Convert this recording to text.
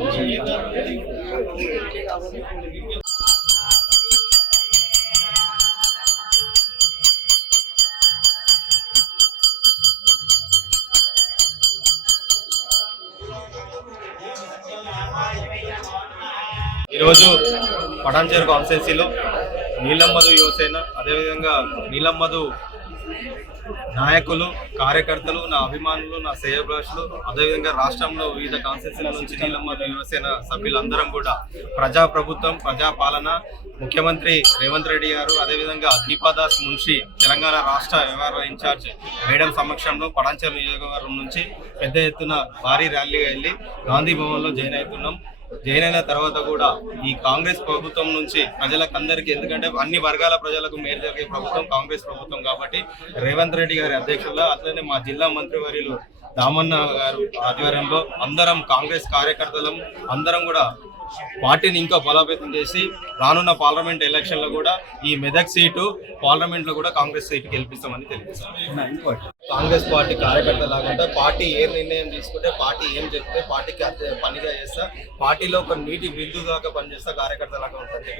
ఈరోజు పటాన్చేరు కాన్స్టిట్యున్సీలో నీలం మధు యువసేన, అదేవిధంగా నీలం మధు నాయకులు, కార్యకర్తలు, నా అభిమానులు, నా శ్రేయోభిలాషులు, అదేవిధంగా రాష్ట్రంలో వివిధ కాన్స్టిట్యున్సీల నుంచి నీలం మధు యువసేన సభ్యులందరం కూడా ప్రజాప్రభుత్వం, ప్రజాపాలన, ముఖ్యమంత్రి రేవంత్ రెడ్డి గారు, అదేవిధంగా దీపాదాస్ మున్షి తెలంగాణ రాష్ట్ర వ్యవహారాల ఇన్ఛార్జ్ మేడం సమక్షంలో పటాన్చేరు నియోజకవర్గం నుంచి పెద్ద ఎత్తున భారీ ర్యాలీగా వెళ్ళి గాంధీ భవన్లో జాయిన్ అవుతున్నాం. జాయిన్ అయిన తర్వాత కూడా ఈ కాంగ్రెస్ ప్రభుత్వం నుంచి ప్రజలకు అందరికీ, ఎందుకంటే అన్ని వర్గాల ప్రజలకు మేలు జరిగే ప్రభుత్వం కాంగ్రెస్ ప్రభుత్వం కాబట్టి రేవంత్ రెడ్డి గారి అధ్యక్షుల్లో, అట్లనే మా జిల్లా మంత్రివర్యులు దామన్న గారు ఆధ్వర్యంలో అందరం కాంగ్రెస్ కార్యకర్తలం అందరం కూడా పార్టీని ఇంకా బలోపేతం చేసి రానున్న పార్లమెంట్ ఎలక్షన్లో కూడా ఈ మెదక్ సీటు పార్లమెంట్లో కూడా కాంగ్రెస్ సీటు గెలిపిస్తామని తెలిపిస్తాం. కాంగ్రెస్ పార్టీ కార్యకర్త లాగా పార్టీ ఏ నిర్ణయం తీసుకుంటే, పార్టీ ఏం చెప్తే పార్టీకి పనిగా చేస్తా, పార్టీలో ఒక నీటి బిందు దాకా పనిచేస్తా, కార్యకర్త లాగా ఉంటుంది.